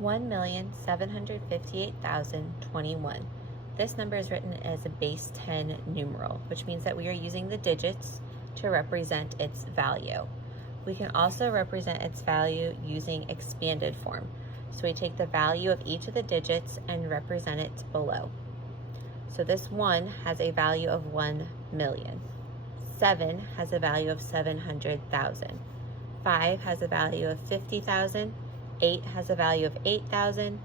1,758,021. This number is written as a base 10 numeral, which means that we are using the digits to represent its value. We can also represent its value using expanded form. So we take the value of each of the digits and represent it below. So this 1 has a value of 1 million. 7 has a value of 700,000. 5 has a value of 50,000. 8 has a value of 8,000.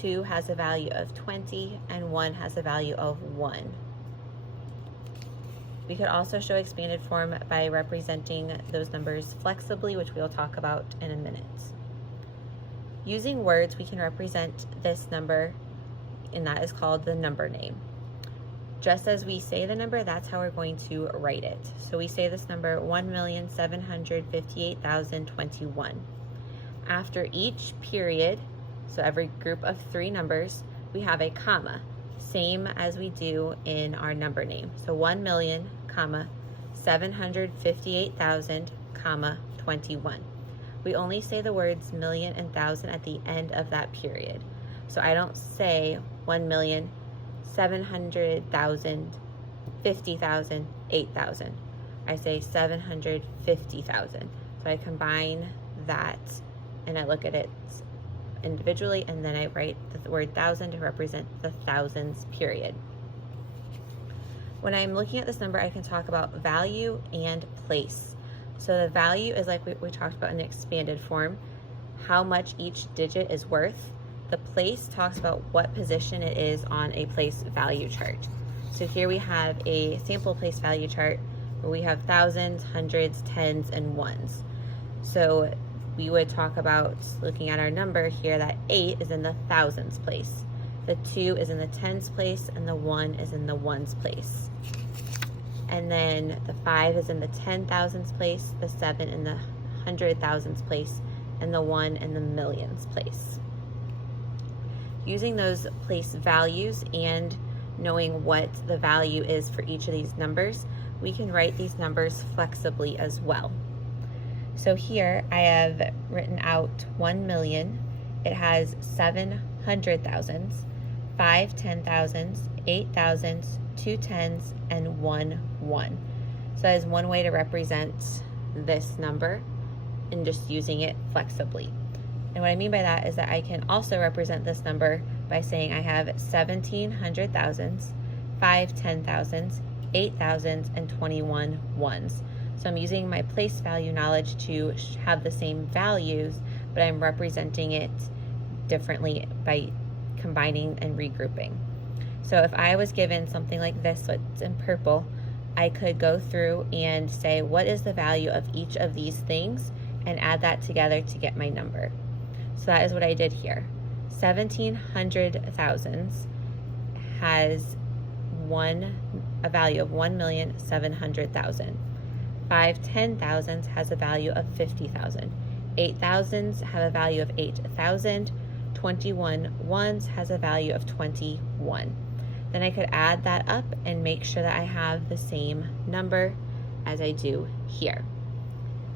2 has a value of 20, and 1 has a value of 1. We could also show expanded form by representing those numbers flexibly, which we'll talk about in a minute. Using words, we can represent this number, and that is called the number name. Just as we say the number, that's how we're going to write it. So we say this number, 1,758,021. After each period, so every group of 3 numbers, we have a comma, same as we do in our number name. So 1,758,000, 21. We only say the words million and thousand at the end of that period. So I don't say 1,700,000, 50,000, 8,000. I say 750,000. So I combine that and I look at it individually, and then I write the word thousand to represent the thousands period. When I'm looking at this number, I can talk about value and place. So the value is like we talked about in expanded form, how much each digit is worth. The place talks about what position it is on a place value chart. So here we have a sample place value chart where we have thousands, hundreds, tens, and ones. So we would talk about, looking at our number here, that 8 is in the thousands place. The 2 is in the tens place, and the 1 is in the ones place. And then the 5 is in the 10,000s place, the 7 in the 100,000s place, and the 1 in the millions place. Using those place values and knowing what the value is for each of these numbers, we can write these numbers flexibly as well. So here I have written out 1 million. It has 700,000s, 5 10,000s, 8,000s, 2 tens, and 1 1. So that is one way to represent this number, and just using it flexibly. And what I mean by that is that I can also represent this number by saying I have 1,700,000s, 5 10,000s, 8,000s, and 21 ones. So I'm using my place value knowledge to have the same values, but I'm representing it differently by combining and regrouping. So if I was given something like this, so it's in purple, I could go through and say, what is the value of each of these things, and add that together to get my number. So that is what I did here. 1,700,000 has a value of 1,700,000. 5 10,000s has a value of 50,000. 8,000s have a value of 8,000. 21 ones has a value of 21. Then I could add that up and make sure that I have the same number as I do here.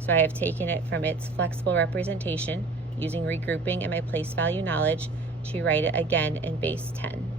So I have taken it from its flexible representation using regrouping and my place value knowledge to write it again in base 10.